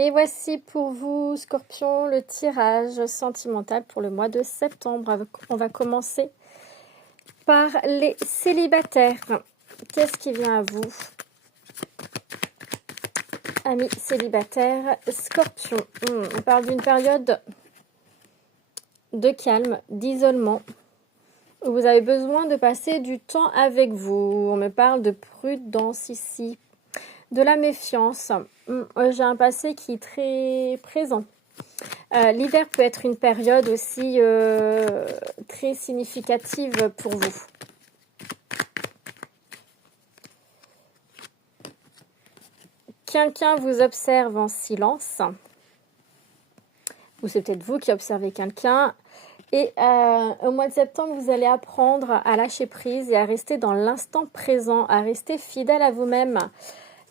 Et voici pour vous, Scorpion, le tirage sentimental pour le mois de septembre. On va commencer par les célibataires. Qu'est-ce qui vient à vous, amis célibataires, Scorpion? On parle d'une période de calme, d'isolement, où vous avez besoin de passer du temps avec vous. On me parle de prudence ici, de la méfiance. J'ai un passé qui est très présent. L'hiver peut être une période aussi très significative pour vous. Quelqu'un vous observe en silence. Ou c'est peut-être vous qui observez quelqu'un. Et au mois de septembre, vous allez apprendre à lâcher prise et à rester dans l'instant présent, à rester fidèle à vous-même,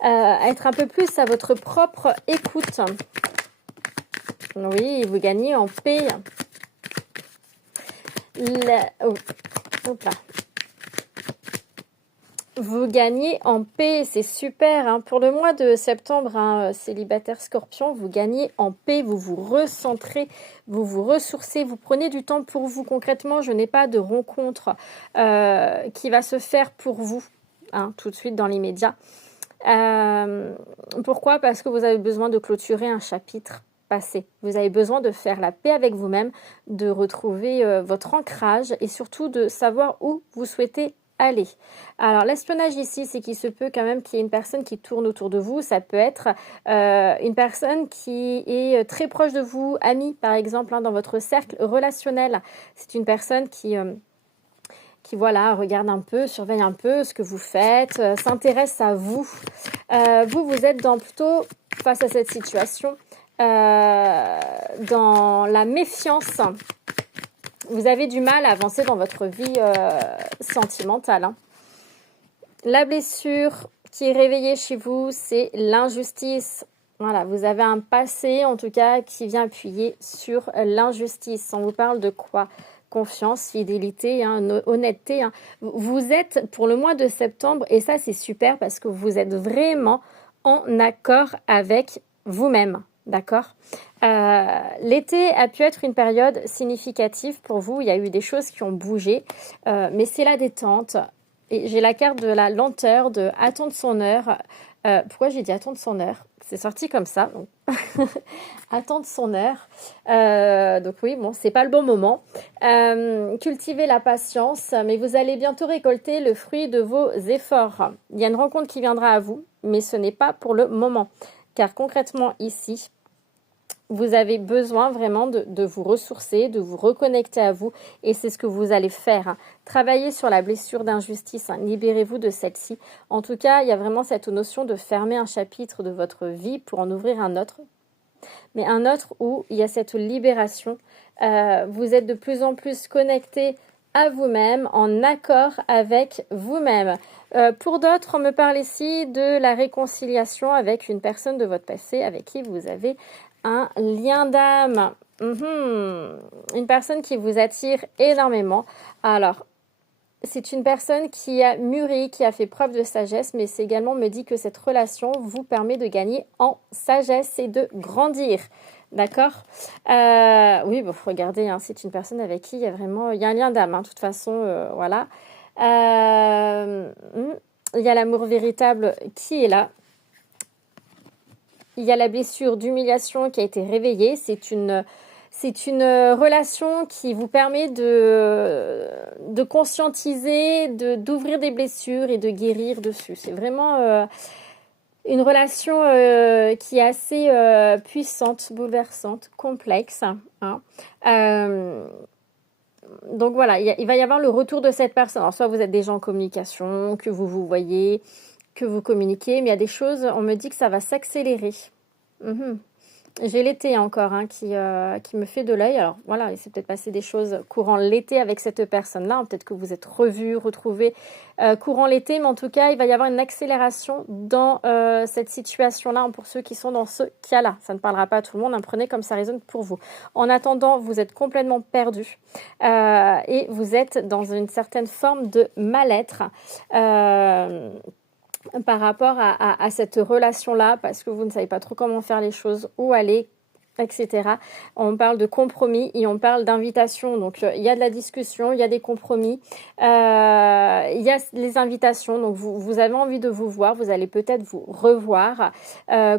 à être un peu plus à votre propre écoute. Oui, vous gagnez en paix. Vous gagnez en paix, c'est super. Hein. Pour le mois de septembre, célibataire Scorpion, vous gagnez en paix, vous vous recentrez, vous vous ressourcez, vous prenez du temps pour vous. Concrètement, je n'ai pas de rencontre qui va se faire pour vous, tout de suite dans l'immédiat. Pourquoi? Parce que vous avez besoin de clôturer un chapitre passé. Vous avez besoin de faire la paix avec vous-même, de retrouver votre ancrage et surtout de savoir où vous souhaitez aller. Alors, l'espionnage ici, c'est qu'il se peut quand même qu'il y ait une personne qui tourne autour de vous. Ça peut être une personne qui est très proche de vous, amie par exemple, dans votre cercle relationnel. C'est une personne qui voilà, regarde un peu, surveille un peu ce que vous faites, s'intéresse à vous. Vous êtes plutôt face à cette situation dans la méfiance. Vous avez du mal à avancer dans votre vie sentimentale. La blessure qui est réveillée chez vous, c'est l'injustice. Voilà, vous avez un passé, en tout cas, qui vient appuyer sur l'injustice. On vous parle de quoi? Confiance, fidélité, honnêteté. Vous êtes, pour le mois de septembre, et ça, c'est super parce que vous êtes vraiment en accord avec vous-même. D'accord. L'été a pu être une période significative pour vous. Il y a eu des choses qui ont bougé, mais c'est la détente. Et j'ai la carte de la lenteur, de attendre son heure. Pourquoi j'ai dit attendre son heure? C'est sorti comme ça. Donc. Attendre son heure. Donc oui, bon, c'est pas le bon moment. Cultivez la patience, mais vous allez bientôt récolter le fruit de vos efforts. Il y a une rencontre qui viendra à vous, mais ce n'est pas pour le moment. Car concrètement ici, vous avez besoin vraiment de vous ressourcer, de vous reconnecter à vous et c'est ce que vous allez faire. Travaillez sur la blessure d'injustice, libérez-vous de celle-ci. En tout cas, il y a vraiment cette notion de fermer un chapitre de votre vie pour en ouvrir un autre. Mais un autre où il y a cette libération. Vous êtes de plus en plus connecté à vous-même, en accord avec vous-même. Pour d'autres, on me parle ici de la réconciliation avec une personne de votre passé avec qui vous avez un lien d'âme. Une personne qui vous attire énormément. Alors, c'est une personne qui a mûri, qui a fait preuve de sagesse, mais c'est également me dit que cette relation vous permet de gagner en sagesse et de grandir. D'accord. Oui, bon, regardez, c'est une personne avec qui il y a un lien d'âme, de toute façon, voilà. Il y a l'amour véritable qui est là. Il y a la blessure d'humiliation qui a été réveillée. C'est une relation qui vous permet de conscientiser, d'ouvrir des blessures et de guérir dessus. C'est vraiment une relation qui est assez puissante, bouleversante, complexe. Donc voilà, il va y avoir le retour de cette personne. Alors soit vous êtes déjà en communication, que vous voyez, que vous communiquez, mais il y a des choses, on me dit que ça va s'accélérer. J'ai l'été encore qui me fait de l'œil. Alors voilà, il s'est peut-être passé des choses courant l'été avec cette personne-là. Peut-être que vous êtes revus, retrouvés courant l'été. Mais en tout cas, il va y avoir une accélération dans cette situation-là pour ceux qui sont dans ce cas-là. Ça ne parlera pas à tout le monde. Prenez comme ça résonne pour vous. En attendant, vous êtes complètement perdu et vous êtes dans une certaine forme de mal-être. par rapport à cette relation-là, parce que vous ne savez pas trop comment faire les choses, où aller, etc. On parle de compromis et on parle d'invitation. Donc, il y a de la discussion, il y a des compromis, il y a les invitations. Donc, vous avez envie de vous voir, vous allez peut-être vous revoir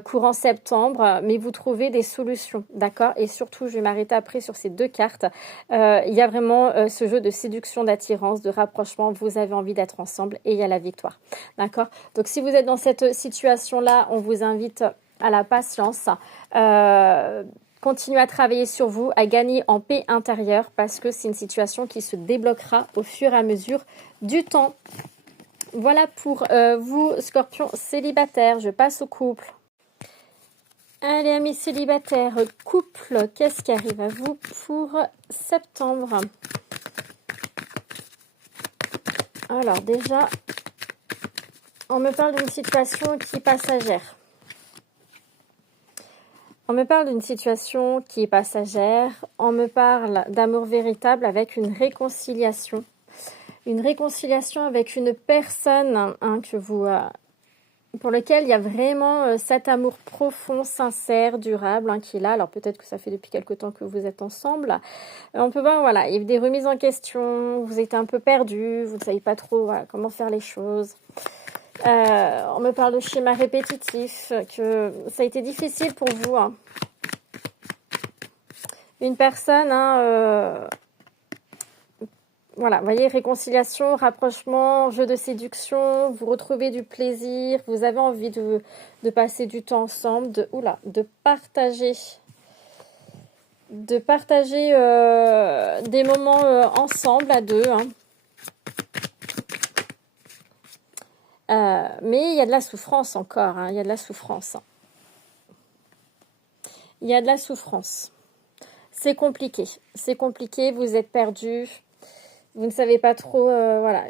courant septembre, mais vous trouvez des solutions, d'accord? Et surtout, je vais m'arrêter après sur ces deux cartes. Il y a vraiment ce jeu de séduction, d'attirance, de rapprochement. Vous avez envie d'être ensemble et il y a la victoire, d'accord? Donc, si vous êtes dans cette situation-là, on vous invite à la patience, continuez à travailler sur vous, à gagner en paix intérieure parce que c'est une situation qui se débloquera au fur et à mesure du temps. Voilà pour vous, Scorpion célibataire. Je passe au couple. Allez, amis célibataires, couple, qu'est-ce qui arrive à vous pour septembre? Alors déjà, on me parle d'une situation qui est passagère. On me parle d'une situation qui est passagère, on me parle d'amour véritable avec une réconciliation. Une réconciliation avec une personne que vous, pour lequel il y a vraiment cet amour profond, sincère, durable qui est là. Alors peut-être que ça fait depuis quelque temps que vous êtes ensemble. On peut voir, voilà, il y a des remises en question, vous êtes un peu perdu, vous ne savez pas trop comment faire les choses. On me parle de schéma répétitif, que ça a été difficile pour vous. Une personne, voilà, vous voyez, réconciliation, rapprochement, jeu de séduction, vous retrouvez du plaisir, vous avez envie de passer du temps ensemble, de partager des moments ensemble à deux. Mais il y a de la souffrance encore, il y a de la souffrance. Il y a de la souffrance. C'est compliqué, vous êtes perdu, vous ne savez pas trop, voilà,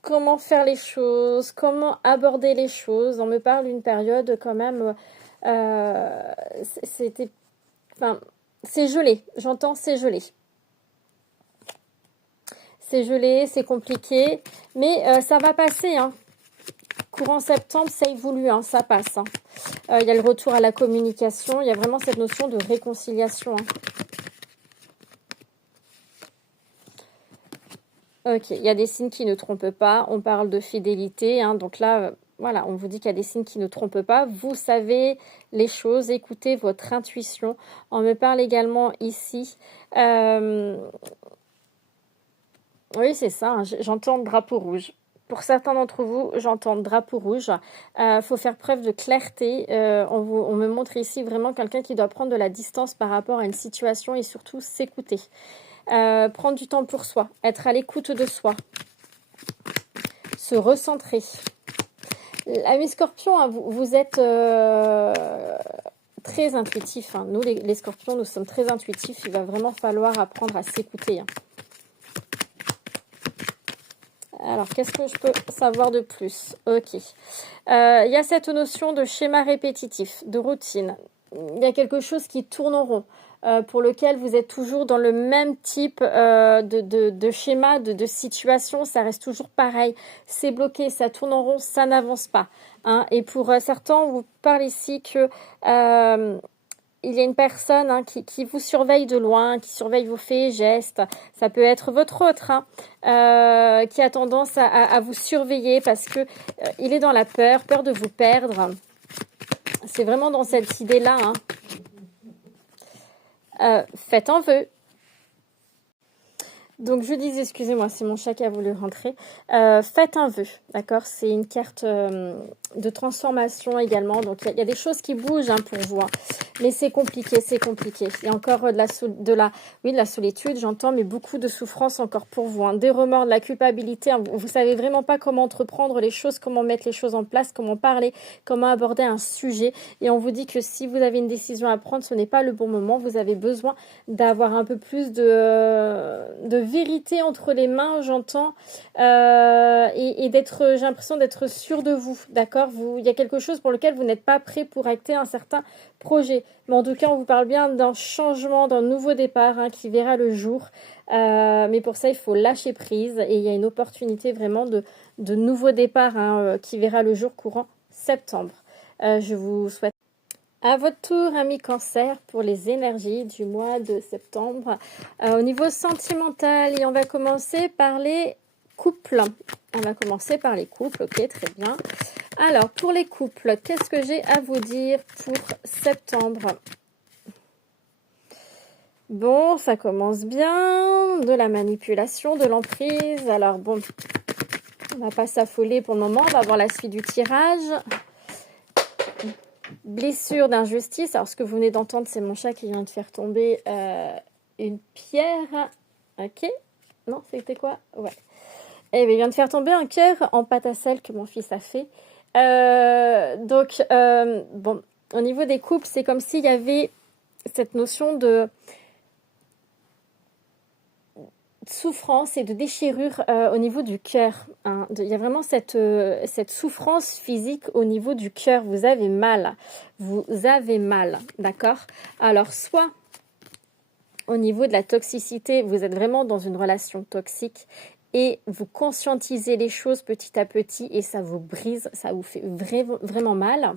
comment faire les choses, comment aborder les choses. On me parle d'une période quand même, c'est gelé, j'entends c'est gelé. C'est gelé, c'est compliqué, mais ça va passer. Courant septembre, c'est voulu, ça passe. Il y a le retour à la communication, il y a vraiment cette notion de réconciliation. Ok, il y a des signes qui ne trompent pas, on parle de fidélité, donc là, voilà, on vous dit qu'il y a des signes qui ne trompent pas, vous savez les choses, écoutez votre intuition. On me parle également ici... Oui, c'est ça, j'entends drapeau rouge. Pour certains d'entre vous, j'entends drapeau rouge. Faut faire preuve de clarté. On me montre ici vraiment quelqu'un qui doit prendre de la distance par rapport à une situation et surtout s'écouter. Prendre du temps pour soi, être à l'écoute de soi, se recentrer. Ami Scorpion, vous êtes très intuitif. Nous, les Scorpions, nous sommes très intuitifs. Il va vraiment falloir apprendre à s'écouter. Alors, qu'est-ce que je peux savoir de plus? Ok. Il y a cette notion de schéma répétitif, de routine. Il y a quelque chose qui tourne en rond, pour lequel vous êtes toujours dans le même type de schéma, de situation. Ça reste toujours pareil. C'est bloqué, ça tourne en rond, ça n'avance pas. Et pour certains, on vous parle ici que... il y a une personne qui vous surveille de loin, qui surveille vos faits et gestes. Ça peut être votre autre qui a tendance à vous surveiller parce que il est dans la peur de vous perdre. C'est vraiment dans cette idée-là. Faites un vœu. Donc, je disais, excusez-moi, c'est mon chat qui a voulu rentrer. Faites un vœu, d'accord? C'est une carte de transformation également. Donc, il y a des choses qui bougent pour vous. Mais c'est compliqué, c'est compliqué. Il y a encore de la solitude, j'entends, mais beaucoup de souffrance encore pour vous. Des remords, de la culpabilité. Vous savez vraiment pas comment entreprendre les choses, comment mettre les choses en place, comment parler, comment aborder un sujet. Et on vous dit que si vous avez une décision à prendre, ce n'est pas le bon moment. Vous avez besoin d'avoir un peu plus de vérité entre les mains, j'entends, et j'ai l'impression d'être sûr de vous, d'accord? d'accord? Il y a quelque chose pour lequel vous n'êtes pas prêt pour acter un certain projet. Mais en tout cas, on vous parle bien d'un changement, d'un nouveau départ qui verra le jour. Mais pour ça, il faut lâcher prise et il y a une opportunité vraiment de nouveau départ qui verra le jour courant septembre. Je vous souhaite à votre tour, amis Cancer, pour les énergies du mois de septembre. Au niveau sentimental, et on va commencer par les couples. On va commencer par les couples, ok, très bien. Alors, pour les couples, qu'est-ce que j'ai à vous dire pour septembre? Bon, ça commence bien, de la manipulation, de l'emprise. Alors bon, on va pas s'affoler pour le moment, on va voir la suite du tirage. Blessure d'injustice. Alors, ce que vous venez d'entendre, c'est mon chat qui vient de faire tomber une pierre. Ok. Non, c'était quoi? Ouais. Eh bien, il vient de faire tomber un cœur en pâte à sel que mon fils a fait. Bon, au niveau des couples, c'est comme s'il y avait cette notion de souffrance et de déchirure au niveau du cœur. Il y a vraiment cette souffrance physique au niveau du cœur. Vous avez mal. Vous avez mal, d'accord? Alors, soit au niveau de la toxicité, vous êtes vraiment dans une relation toxique et vous conscientisez les choses petit à petit et ça vous brise, ça vous fait vraiment mal.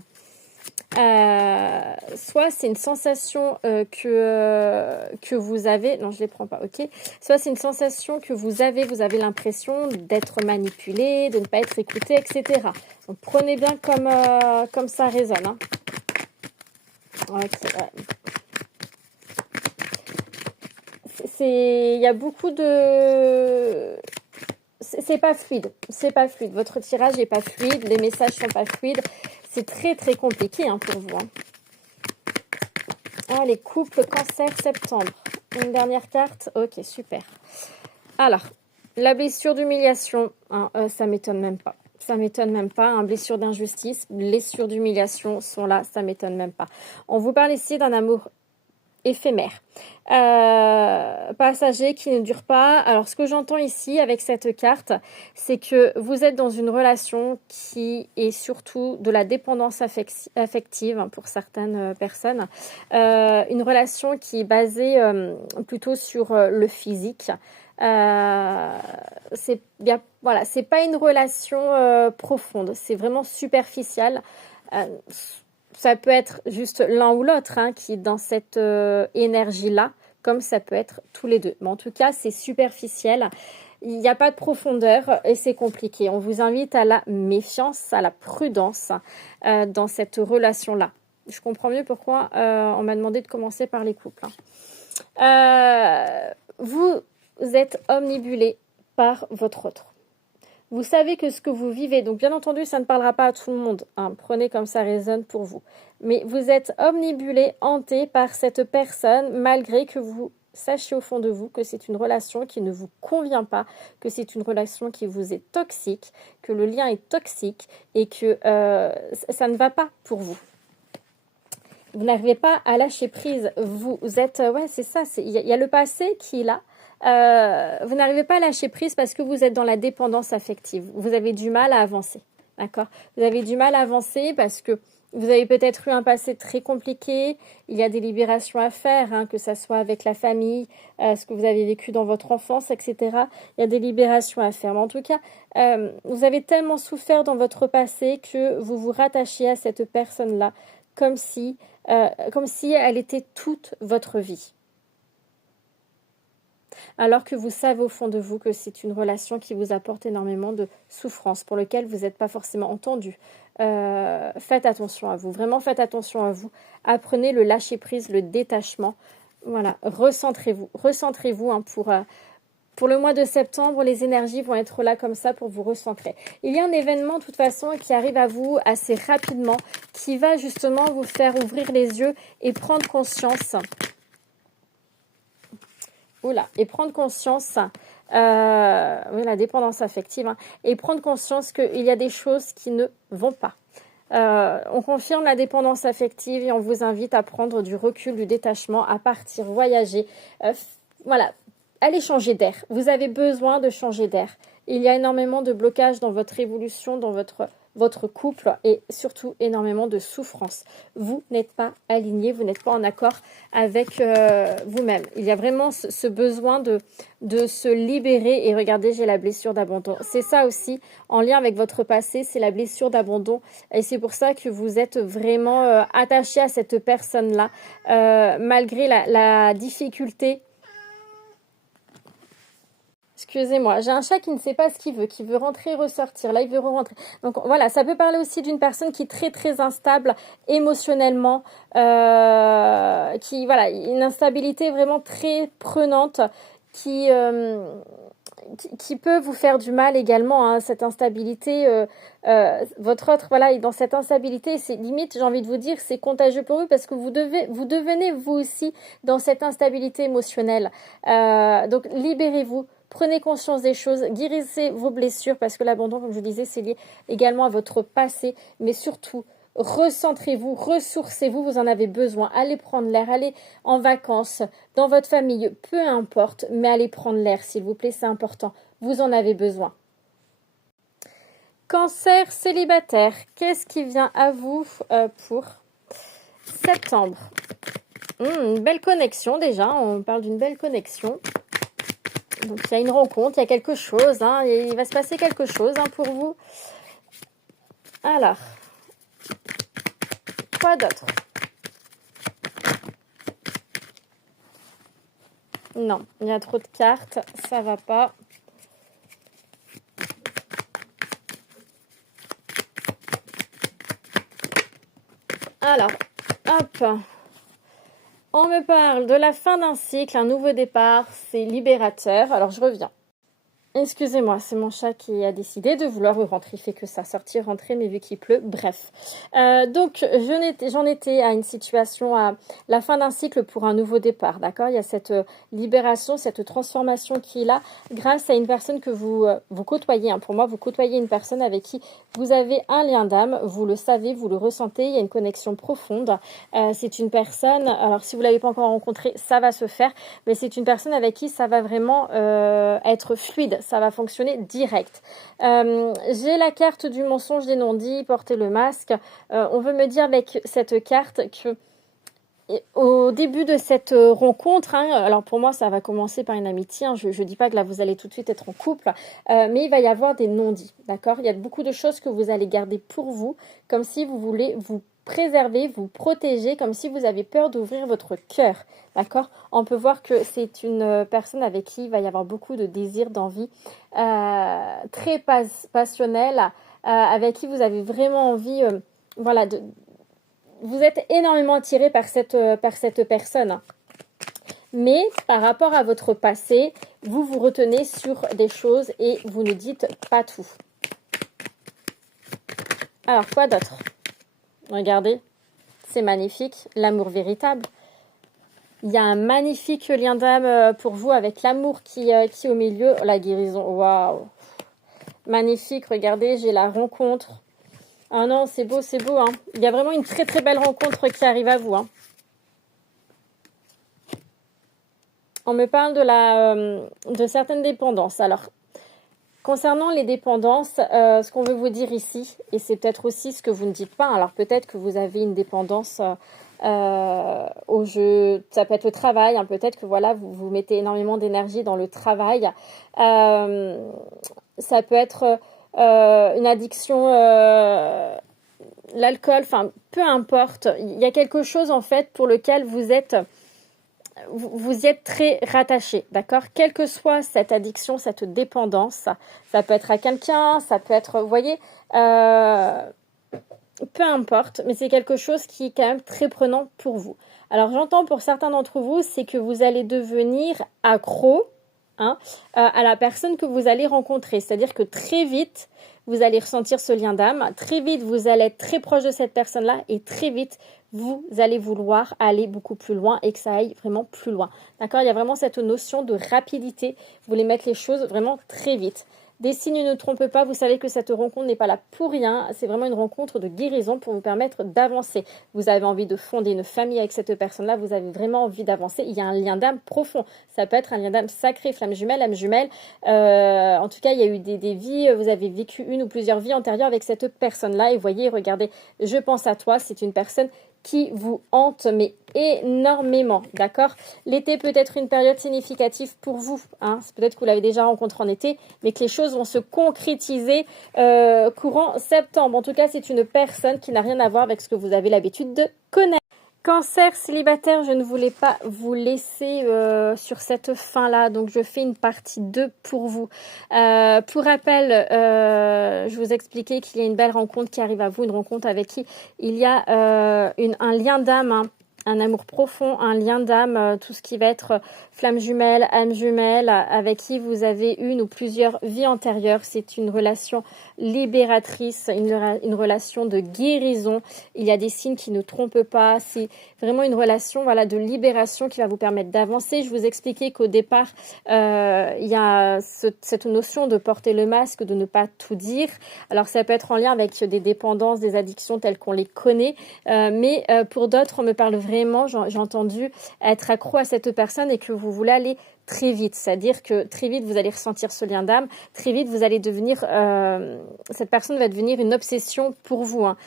Soit c'est une sensation que vous avez, non je les prends pas, ok. Soit c'est une sensation que vous avez l'impression d'être manipulé, de ne pas être écouté, etc. Donc prenez bien comme ça résonne. Hein. Okay, ouais. Il y a beaucoup de... C'est pas fluide, Votre tirage n'est pas fluide, les messages sont pas fluides. C'est très très compliqué pour vous. Ah, les couples Cancer septembre. Une dernière carte. Ok, super. Alors, la blessure d'humiliation, ça m'étonne même pas. Ça m'étonne même pas. Blessure d'injustice, blessure d'humiliation sont là, ça m'étonne même pas. On vous parle ici d'un amour éphémère, passager qui ne dure pas. Alors ce que j'entends ici avec cette carte, c'est que vous êtes dans une relation qui est surtout de la dépendance affective pour certaines personnes, une relation qui est basée plutôt sur le physique. C'est bien, voilà, c'est pas une relation profonde, c'est vraiment superficiel. Ça peut être juste l'un ou l'autre qui est dans cette énergie-là, comme ça peut être tous les deux. Mais en tout cas, c'est superficiel. Il n'y a pas de profondeur et c'est compliqué. On vous invite à la méfiance, à la prudence dans cette relation-là. Je comprends mieux pourquoi on m'a demandé de commencer par les couples. Vous êtes omnibulé par votre autre. Vous savez que ce que vous vivez, donc bien entendu, ça ne parlera pas à tout le monde. Prenez comme ça résonne pour vous. Mais vous êtes omnibulé, hanté par cette personne, malgré que vous sachiez au fond de vous que c'est une relation qui ne vous convient pas, que c'est une relation qui vous est toxique, que le lien est toxique et que ça ne va pas pour vous. Vous n'arrivez pas à lâcher prise. Vous êtes... ouais, c'est ça. Il y a le passé qui est là. Vous n'arrivez pas à lâcher prise parce que vous êtes dans la dépendance affective. Vous avez du mal à avancer, d'accord? Vous avez du mal à avancer parce que vous avez peut-être eu un passé très compliqué. Il y a des libérations à faire, que ça soit avec la famille, ce que vous avez vécu dans votre enfance, etc. Il y a des libérations à faire. Mais en tout cas, vous avez tellement souffert dans votre passé que vous vous rattachiez à cette personne-là comme si elle était toute votre vie. Alors que vous savez au fond de vous que c'est une relation qui vous apporte énormément de souffrance, pour lequel vous n'êtes pas forcément entendu. Faites attention à vous, vraiment faites attention à vous. Apprenez le lâcher-prise, le détachement. Voilà, recentrez-vous pour le mois de septembre, les énergies vont être là comme ça pour vous recentrer. Il y a un événement de toute façon qui arrive à vous assez rapidement, qui va justement vous faire ouvrir les yeux et prendre conscience... et prendre conscience, oui, la dépendance affective, et prendre conscience qu'il y a des choses qui ne vont pas. On confirme la dépendance affective et on vous invite à prendre du recul, du détachement, à partir, voyager. Voilà, allez changer d'air. Vous avez besoin de changer d'air. Il y a énormément de blocages dans votre évolution, dans votre votre couple et surtout énormément de souffrance. Vous n'êtes pas aligné, vous n'êtes pas en accord avec vous-même. Il y a vraiment ce besoin de se libérer. Et regardez, j'ai la blessure d'abandon. C'est ça aussi, en lien avec votre passé, c'est la blessure d'abandon. Et c'est pour ça que vous êtes vraiment attaché à cette personne-là, malgré la difficulté. Excusez-moi, j'ai un chat qui ne sait pas ce qu'il veut, qui veut rentrer et ressortir. Là, il veut rentrer. Donc voilà, ça peut parler aussi d'une personne qui est très très instable émotionnellement, voilà, une instabilité vraiment très prenante qui peut vous faire du mal également, hein, cette instabilité. Votre autre, voilà, est dans cette instabilité. C'est limite, j'ai envie de vous dire, c'est contagieux pour vous parce que vous devenez vous aussi dans cette instabilité émotionnelle. Donc libérez-vous. Prenez conscience des choses, guérissez vos blessures parce que l'abandon, comme je disais, c'est lié également à votre passé, mais surtout, recentrez-vous, ressourcez-vous, vous en avez besoin. Allez prendre l'air, allez en vacances, dans votre famille, peu importe, mais allez prendre l'air, s'il vous plaît, c'est important. Vous en avez besoin. Cancer célibataire, qu'est-ce qui vient à vous pour septembre? Une belle connexion déjà, on parle d'une belle connexion. Donc, il y a une rencontre, il y a quelque chose, hein, il va se passer quelque chose hein, pour vous. Alors, quoi d'autre? Non, il y a trop de cartes, ça va pas. Alors, hop. On me parle de la fin d'un cycle, un nouveau départ, c'est libérateur. Alors, je reviens. Excusez-moi, c'est mon chat qui a décidé de vouloir rentrer. Il fait que ça, sortir, rentrer, mais vu qu'il pleut, bref. Donc, j'en étais à une situation, à la fin d'un cycle pour un nouveau départ, d'accord? Il y a cette libération, cette transformation qui est là grâce à une personne que vous côtoyez. Hein. Pour moi, vous côtoyez une personne avec qui vous avez un lien d'âme, vous le savez, vous le ressentez, il y a une connexion profonde. C'est une personne, alors si vous ne l'avez pas encore rencontrée, ça va se faire, mais c'est une personne avec qui ça va vraiment être fluide. Ça va fonctionner direct. J'ai la carte du mensonge des non-dits, porter le masque. On veut me dire avec cette carte que au début de cette rencontre, hein, alors pour moi ça va commencer par une amitié, hein, je ne dis pas que là vous allez tout de suite être en couple, mais il va y avoir des non-dits, d'accord? Il y a beaucoup de choses que vous allez garder pour vous, comme si vous voulez vous préserver, vous protéger, comme si vous avez peur d'ouvrir votre cœur, d'accord? On peut voir que c'est une personne avec qui il va y avoir beaucoup de désir, d'envie, très passionnelle, avec qui vous avez vraiment envie, voilà, vous êtes énormément attiré par cette personne. Mais par rapport à votre passé, vous vous retenez sur des choses et vous ne dites pas tout. Alors, quoi d'autre? Regardez, c'est magnifique, l'amour véritable. Il y a un magnifique lien d'âme pour vous avec l'amour qui est au milieu. La guérison, waouh! Magnifique, regardez, j'ai la rencontre. Ah non, c'est beau, hein. Il y a vraiment une très très belle rencontre qui arrive à vous. Hein. On me parle de certaines dépendances. Alors, concernant les dépendances, ce qu'on veut vous dire ici, et c'est peut-être aussi ce que vous ne dites pas, alors peut-être que vous avez une dépendance au jeu, ça peut être le travail, hein, peut-être que voilà, vous mettez énormément d'énergie dans le travail. Ça peut être une addiction, l'alcool, enfin peu importe. Il y a quelque chose en fait pour lequel vous y êtes très rattaché, d'accord? Quelle que soit cette addiction, cette dépendance, ça peut être à quelqu'un, ça peut être, vous voyez, peu importe, mais c'est quelque chose qui est quand même très prenant pour vous. Alors j'entends pour certains d'entre vous, c'est que vous allez devenir accro, hein, à la personne que vous allez rencontrer. C'est-à-dire que très vite, vous allez ressentir ce lien d'âme. Très vite, vous allez être très proche de cette personne-là. Et très vite, vous allez vouloir aller beaucoup plus loin et que ça aille vraiment plus loin. D'accord? Il y a vraiment cette notion de rapidité. Vous voulez mettre les choses vraiment très vite. Des signes ne trompent pas, vous savez que cette rencontre n'est pas là pour rien, c'est vraiment une rencontre de guérison pour vous permettre d'avancer. Vous avez envie de fonder une famille avec cette personne-là, vous avez vraiment envie d'avancer, il y a un lien d'âme profond, ça peut être un lien d'âme sacré, flamme jumelle, âme jumelle, en tout cas il y a eu des vies, vous avez vécu une ou plusieurs vies antérieures avec cette personne-là, et voyez, regardez, je pense à toi, c'est une personne qui vous hante, mais énormément, d'accord? L'été peut être une période significative pour vous, hein? C'est peut-être que vous l'avez déjà rencontré en été, mais que les choses vont se concrétiser courant septembre. En tout cas, c'est une personne qui n'a rien à voir avec ce que vous avez l'habitude de connaître. Cancer célibataire, je ne voulais pas vous laisser sur cette fin-là, donc je fais une partie 2 pour vous. Pour rappel, je vous expliquais qu'il y a une belle rencontre qui arrive à vous, une rencontre avec qui il y a un lien d'âme, hein, un amour profond, un lien d'âme, tout ce qui va être flamme jumelle, âme jumelle, avec qui vous avez une ou plusieurs vies antérieures. C'est une relation libératrice, une relation de guérison. Il y a des signes qui ne trompent pas. C'est vraiment une relation, voilà, de libération qui va vous permettre d'avancer. Je vous expliquais qu'au départ, il y a cette notion de porter le masque, de ne pas tout dire. Alors ça peut être en lien avec des dépendances, des addictions telles qu'on les connaît, mais pour d'autres, on me parle vraiment, j'ai entendu, être accro à cette personne et que vous voulez aller très vite, c'est-à-dire que très vite vous allez ressentir ce lien d'âme, très vite vous allez devenir, cette personne va devenir une obsession pour vous, hein.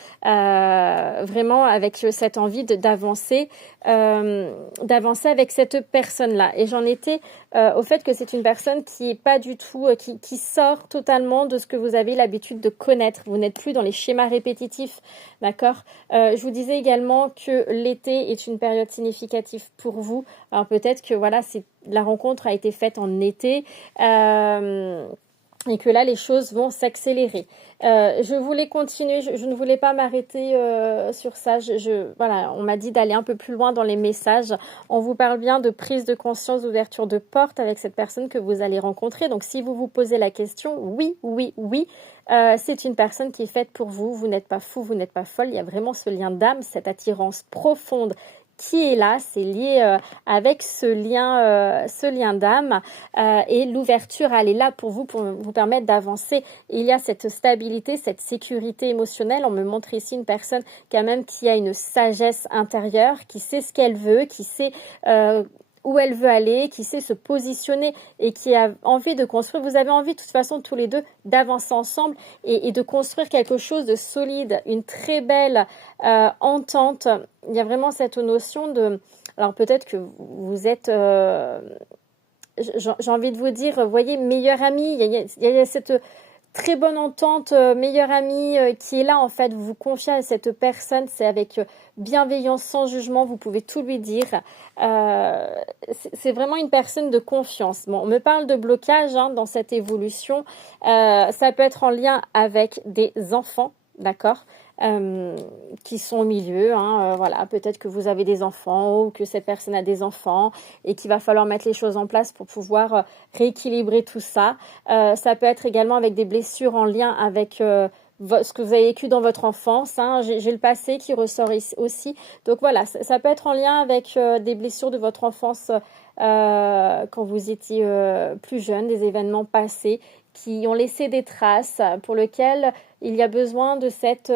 Vraiment avec cette envie d'avancer, d'avancer avec cette personne-là. Et j'en étais au fait que c'est une personne qui est pas du tout, qui sort totalement de ce que vous avez l'habitude de connaître. Vous n'êtes plus dans les schémas répétitifs, d'accord? Je vous disais également que l'été est une période significative pour vous. Alors peut-être que voilà, la rencontre a été faite en été et que là, les choses vont s'accélérer. Je voulais continuer, je ne voulais pas m'arrêter sur ça. Voilà, on m'a dit d'aller un peu plus loin dans les messages. On vous parle bien de prise de conscience, d'ouverture de porte avec cette personne que vous allez rencontrer. Donc, si vous vous posez la question, oui, c'est une personne qui est faite pour vous. Vous n'êtes pas fou, vous n'êtes pas folle. Il y a vraiment ce lien d'âme, cette attirance profonde qui est là, c'est lié avec ce lien d'âme et l'ouverture, elle est là pour vous permettre d'avancer. Il y a cette stabilité, cette sécurité émotionnelle. On me montre ici une personne quand même qui a une sagesse intérieure, qui sait ce qu'elle veut, qui sait où elle veut aller, qui sait se positionner et qui a envie de construire. Vous avez envie de toute façon tous les deux d'avancer ensemble et de construire quelque chose de solide, une très belle entente. Il y a vraiment cette notion de... Alors peut-être que vous êtes... j'ai envie de vous dire, voyez, meilleure amie, il y a cette très bonne entente, meilleure amie qui est là en fait, vous vous confiez à cette personne, c'est avec bienveillance, sans jugement, vous pouvez tout lui dire. C'est vraiment une personne de confiance. Bon, on me parle de blocage hein, dans cette évolution, ça peut être en lien avec des enfants, d'accord, qui sont au milieu, hein, voilà, peut-être que vous avez des enfants ou que cette personne a des enfants et qu'il va falloir mettre les choses en place pour pouvoir rééquilibrer tout ça. Ça peut être également avec des blessures en lien avec ce que vous avez vécu dans votre enfance, hein. J'ai le passé qui ressort aussi, donc voilà, ça peut être en lien avec des blessures de votre enfance quand vous étiez plus jeune, des événements passés qui ont laissé des traces, pour lesquelles il y a besoin de cette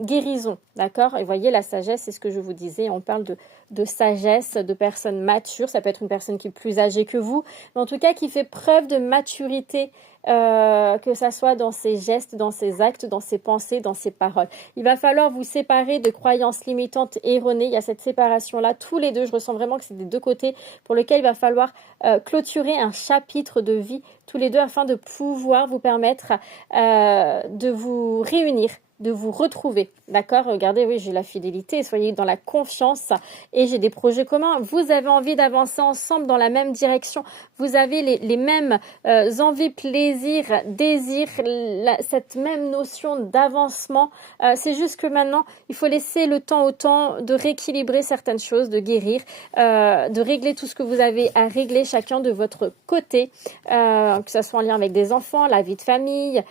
guérison, d'accord? Et voyez, la sagesse, c'est ce que je vous disais, on parle de sagesse, de personnes matures, ça peut être une personne qui est plus âgée que vous, mais en tout cas qui fait preuve de maturité, que ça soit dans ses gestes, dans ses actes, dans ses pensées, dans ses paroles. Il va falloir vous séparer de croyances limitantes et erronées. Il y a cette séparation-là, tous les deux. Je ressens vraiment que c'est des deux côtés pour lesquels il va falloir clôturer un chapitre de vie tous les deux afin de pouvoir vous permettre de vous réunir, de vous retrouver, d'accord? Regardez, oui, j'ai la fidélité, soyez dans la confiance et j'ai des projets communs. Vous avez envie d'avancer ensemble dans la même direction. Vous avez les mêmes envies, plaisirs, désirs, cette même notion d'avancement. C'est juste que maintenant, il faut laisser le temps au temps de rééquilibrer certaines choses, de guérir, de régler tout ce que vous avez à régler chacun de votre côté, que ce soit en lien avec des enfants, la vie de famille,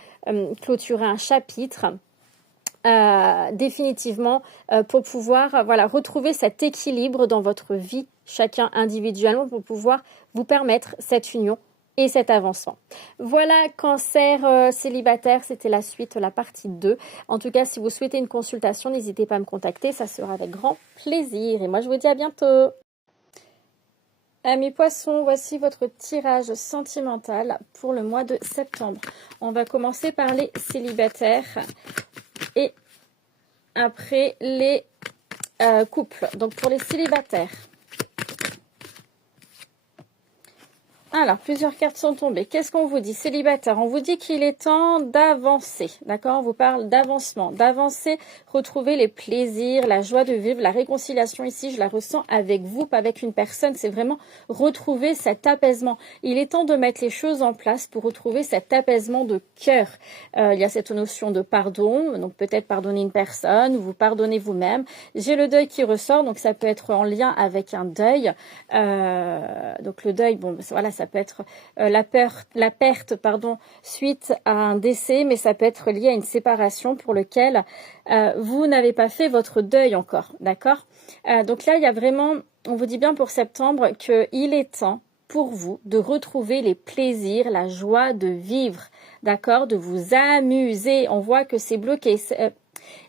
clôturer un chapitre. Définitivement pour pouvoir voilà, retrouver cet équilibre dans votre vie, chacun individuellement, pour pouvoir vous permettre cette union et cet avancement. Voilà, Cancer célibataire, c'était la suite, la partie 2. En tout cas, si vous souhaitez une consultation, n'hésitez pas à me contacter, ça sera avec grand plaisir. Et moi, je vous dis à bientôt. Amis poissons, voici votre tirage sentimental pour le mois de septembre. On va commencer par les célibataires et après les couples. Donc pour les célibataires. Alors, plusieurs cartes sont tombées. Qu'est-ce qu'on vous dit? Célibataire, on vous dit qu'il est temps d'avancer. D'accord? On vous parle d'avancement. D'avancer, retrouver les plaisirs, la joie de vivre, la réconciliation ici, je la ressens avec vous, pas avec une personne. C'est vraiment retrouver cet apaisement. Il est temps de mettre les choses en place pour retrouver cet apaisement de cœur. Il y a cette notion de pardon. Donc, peut-être pardonner une personne ou vous pardonnez vous-même. J'ai le deuil qui ressort. Donc, ça peut être en lien avec un deuil. Donc, le deuil, bon, voilà, ça peut être la perte, suite à un décès, mais ça peut être lié à une séparation pour lequel vous n'avez pas fait votre deuil encore, d'accord? Donc là, il y a vraiment, on vous dit bien pour septembre qu'il est temps pour vous de retrouver les plaisirs, la joie de vivre, d'accord? De vous amuser. On voit que c'est bloqué.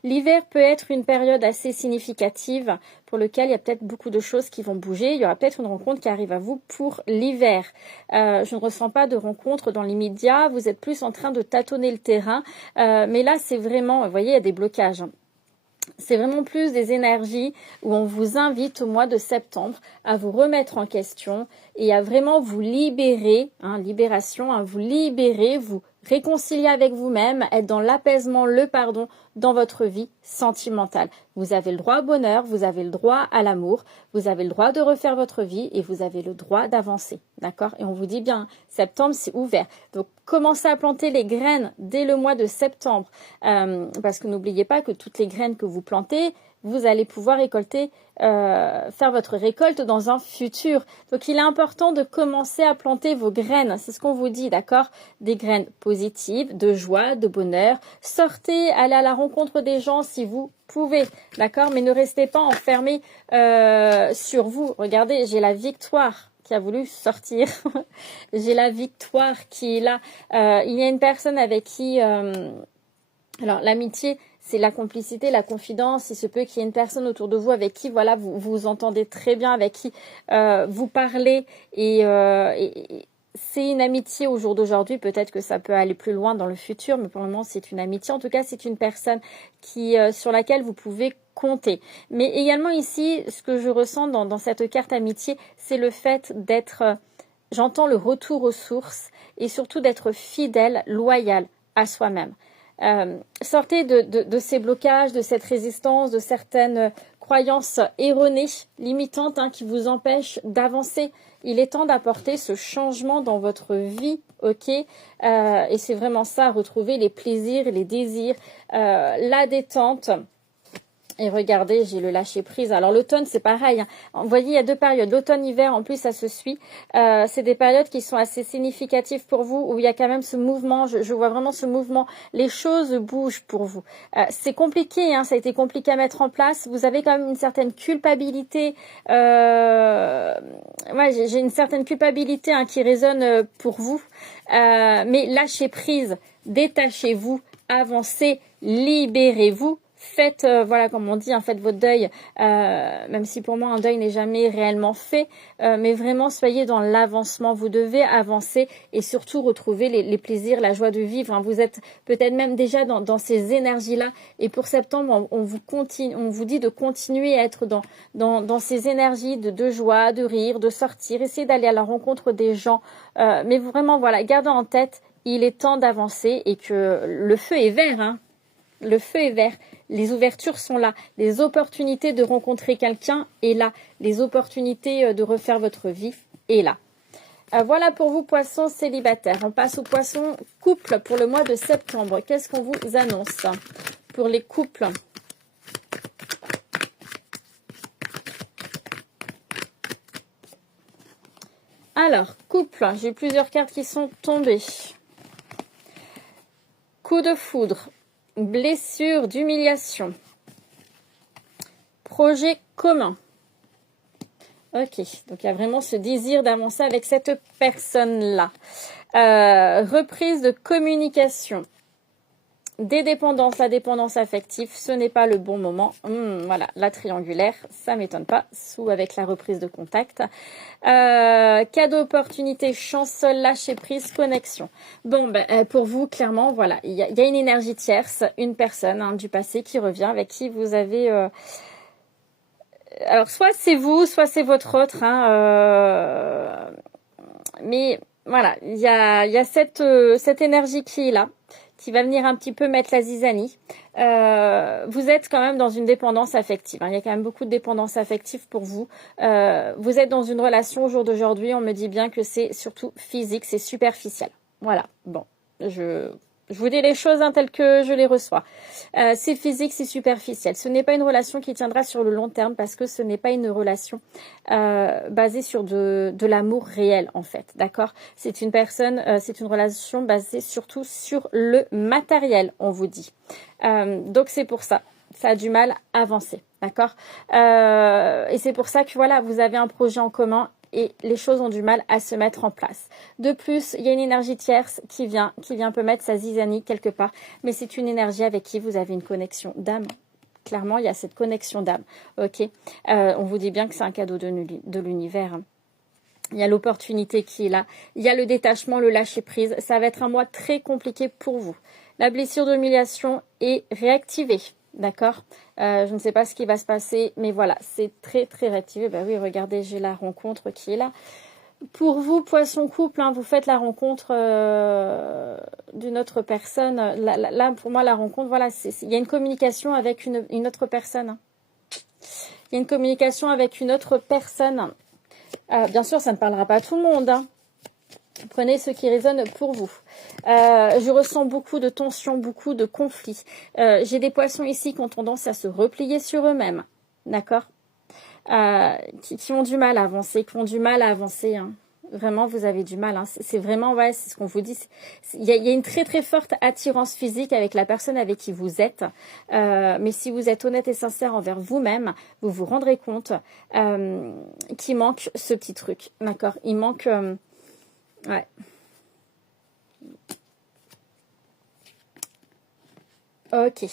L'hiver peut être une période assez significative pour laquelle il y a peut-être beaucoup de choses qui vont bouger. Il y aura peut-être une rencontre qui arrive à vous pour l'hiver. Je ne ressens pas de rencontre dans l'immédiat. Vous êtes plus en train de tâtonner le terrain. Mais là, c'est vraiment, vous voyez, il y a des blocages. C'est vraiment plus des énergies où on vous invite au mois de septembre à vous remettre en question et à vraiment vous libérer, libération, vous libérer, vous réconcilier avec vous-même, être dans l'apaisement, le pardon dans votre vie sentimentale. Vous avez le droit au bonheur, vous avez le droit à l'amour, vous avez le droit de refaire votre vie et vous avez le droit d'avancer. D'accord? Et on vous dit bien, septembre, c'est ouvert. Donc, commencez à planter les graines dès le mois de septembre. Parce que n'oubliez pas que toutes les graines que vous plantez, vous allez pouvoir récolter, faire votre récolte dans un futur. Donc, il est important de commencer à planter vos graines. C'est ce qu'on vous dit, d'accord? Des graines positives, de joie, de bonheur. Sortez, allez à la rencontre des gens si vous pouvez, d'accord? Mais ne restez pas enfermés sur vous. Regardez, j'ai la victoire qui a voulu sortir. J'ai la victoire qui est là. Il y a une personne avec qui... alors, l'amitié, c'est la complicité, la confidence. Il se peut qu'il y ait une personne autour de vous avec qui, voilà, vous vous entendez très bien, avec qui vous parlez. Et c'est une amitié au jour d'aujourd'hui. Peut-être que ça peut aller plus loin dans le futur, mais pour le moment, c'est une amitié. En tout cas, c'est une personne qui sur laquelle vous pouvez compter. Mais également ici, ce que je ressens dans cette carte amitié, c'est le fait d'être... j'entends le retour aux sources et surtout d'être fidèle, loyal à soi-même. Sortez de ces blocages, de cette résistance, de certaines croyances erronées, limitantes, qui vous empêchent d'avancer. Il est temps d'apporter ce changement dans votre vie, ok? Et c'est vraiment ça, retrouver les plaisirs et les désirs, la détente. Et regardez, j'ai le lâcher prise. Alors l'automne, c'est pareil. Vous voyez, il y a deux périodes. L'automne-hiver, en plus, ça se suit. C'est des périodes qui sont assez significatives pour vous, où il y a quand même ce mouvement. Je vois vraiment ce mouvement. Les choses bougent pour vous. C'est compliqué, ça a été compliqué à mettre en place. Vous avez quand même une certaine culpabilité. Ouais, j'ai une certaine culpabilité qui résonne pour vous. Mais lâchez prise, détachez-vous, avancez, libérez-vous. Faites, voilà, comme on dit, faites votre deuil, même si pour moi un deuil n'est jamais réellement fait, mais vraiment soyez dans l'avancement. Vous devez avancer et surtout retrouver les plaisirs, la joie de vivre. Vous êtes peut-être même déjà dans ces énergies-là. Et pour septembre, on vous dit de continuer à être dans ces énergies de joie, de rire, de sortir, essayez d'aller à la rencontre des gens. Mais vraiment, voilà, gardez en tête, il est temps d'avancer et que le feu est vert, Le feu est vert, les ouvertures sont là, les opportunités de rencontrer quelqu'un est là, les opportunités de refaire votre vie est là. Voilà pour vous, poissons célibataires. On passe aux poissons couples pour le mois de septembre. Qu'est-ce qu'on vous annonce pour les couples? Alors, couple, j'ai plusieurs cartes qui sont tombées. Coup de foudre. Blessure d'humiliation. Projet commun. Ok, donc il y a vraiment ce désir d'avancer avec cette personne-là. Reprise de communication. Des dépendances, la dépendance affective, ce n'est pas le bon moment. Voilà, la triangulaire, ça m'étonne pas, sous avec la reprise de contact. Cadeau, opportunité, chance, lâcher prise, connexion. Bon, pour vous, clairement, voilà, il y a une énergie tierce, une personne du passé qui revient, avec qui vous avez... alors, soit c'est vous, soit c'est votre autre, mais voilà, il y a cette énergie qui est là, qui va venir un petit peu mettre la zizanie. Vous êtes quand même dans une dépendance affective. Il y a quand même beaucoup de dépendance affective pour vous. Vous êtes dans une relation au jour d'aujourd'hui. On me dit bien que c'est surtout physique, c'est superficiel. Voilà, bon, je vous dis les choses telles que je les reçois. C'est physique, c'est superficiel. Ce n'est pas une relation qui tiendra sur le long terme parce que ce n'est pas une relation basée sur de l'amour réel en fait, d'accord? C'est une relation basée surtout sur le matériel, on vous dit. Donc c'est pour ça. Ça a du mal à avancer, d'accord? Et c'est pour ça que voilà, vous avez un projet en commun et les choses ont du mal à se mettre en place. De plus, il y a une énergie tierce qui vient un peu mettre sa zizanie quelque part, mais c'est une énergie avec qui vous avez une connexion d'âme. Clairement, il y a cette connexion d'âme, ok? On vous dit bien que c'est un cadeau de l'univers. Il y a l'opportunité qui est là. Il y a le détachement, le lâcher-prise. Ça va être un mois très compliqué pour vous. La blessure d'humiliation est réactivée. D'accord, je ne sais pas ce qui va se passer, mais voilà, c'est très très réactivé. Ben oui, regardez, j'ai la rencontre qui est là. Pour vous, poisson couple, vous faites la rencontre d'une autre personne. Là, pour moi, la rencontre, voilà, il y a une communication avec une autre personne. Il y a une communication avec une autre personne. Bien sûr, ça ne parlera pas à tout le monde. Prenez ce qui résonne pour vous. Je ressens beaucoup de tensions, beaucoup de conflits. J'ai des poissons ici qui ont tendance à se replier sur eux-mêmes. D'accord, qui ont du mal à avancer, Vraiment, vous avez du mal. C'est vraiment, ouais, c'est ce qu'on vous dit. Il y a une très très forte attirance physique avec la personne avec qui vous êtes. Mais si vous êtes honnête et sincère envers vous-même, vous vous rendrez compte qu'il manque ce petit truc. D'accord, il manque... ouais. Ok.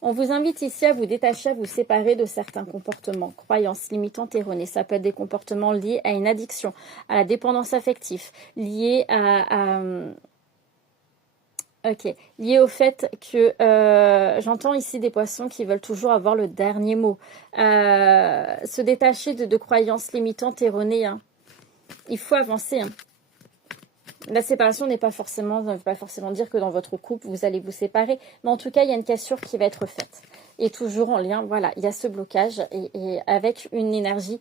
On vous invite ici à vous détacher, à vous séparer de certains comportements, croyances limitantes erronées. Ça peut être des comportements liés à une addiction, à la dépendance affective, liés lié au fait que j'entends ici des poissons qui veulent toujours avoir le dernier mot. Se détacher de croyances limitantes erronées. Il faut avancer. La séparation ne veut pas forcément dire que dans votre couple, vous allez vous séparer. Mais en tout cas, il y a une cassure qui va être faite. Et toujours en lien, voilà, il y a ce blocage et avec une énergie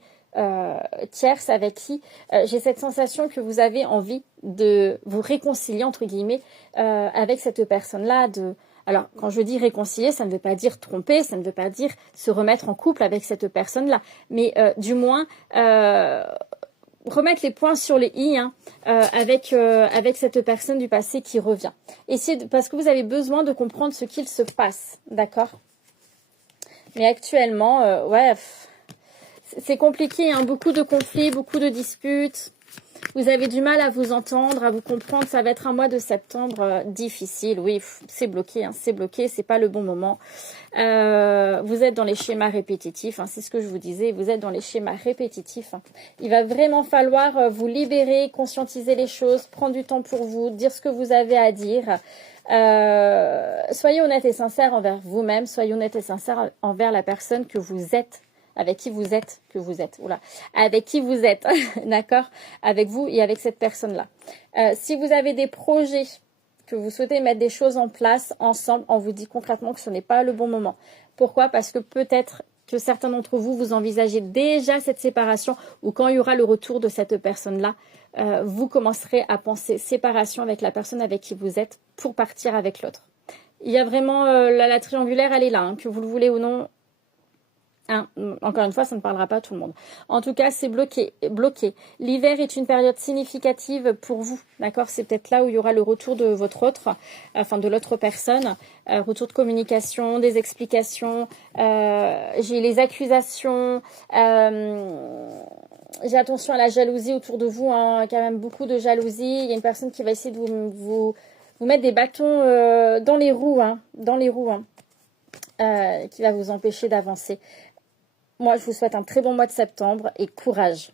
tierce avec qui j'ai cette sensation que vous avez envie de vous réconcilier, entre guillemets, avec cette personne-là. Alors, quand je dis réconcilier, ça ne veut pas dire tromper, ça ne veut pas dire se remettre en couple avec cette personne-là. Mais du moins... remettre les points sur les i avec cette personne du passé qui revient. Parce que vous avez besoin de comprendre ce qu'il se passe, d'accord? Mais actuellement, ouais, c'est compliqué, beaucoup de conflits, beaucoup de disputes. Vous avez du mal à vous entendre, à vous comprendre. Ça va être un mois de septembre difficile. Oui, c'est bloqué, c'est pas le bon moment. Vous êtes dans les schémas répétitifs, c'est ce que je vous disais. Vous êtes dans les schémas répétitifs. Il va vraiment falloir vous libérer, conscientiser les choses, prendre du temps pour vous, dire ce que vous avez à dire. Soyez honnête et sincère envers vous-même. Soyez honnête et sincère envers la personne que vous êtes. Avec qui vous êtes, avec qui vous êtes, d'accord, avec vous et avec cette personne-là. Si vous avez des projets, que vous souhaitez mettre des choses en place ensemble, on vous dit concrètement que ce n'est pas le bon moment. Pourquoi? Parce que peut-être que certains d'entre vous, vous envisagez déjà cette séparation ou quand il y aura le retour de cette personne-là, vous commencerez à penser séparation avec la personne avec qui vous êtes pour partir avec l'autre. Il y a vraiment, la triangulaire, elle est là, que vous le voulez ou non. Encore une fois, ça ne parlera pas à tout le monde. En tout cas, c'est bloqué. L'hiver est une période significative pour vous, d'accord? C'est peut-être là où il y aura le retour de votre autre, de l'autre personne, retour de communication, des explications. J'ai les accusations. J'ai attention à la jalousie autour de vous, hein, quand même beaucoup de jalousie. Il y a une personne qui va essayer de vous mettre des bâtons dans les roues, hein, qui va vous empêcher d'avancer. Moi, je vous souhaite un très bon mois de septembre et courage.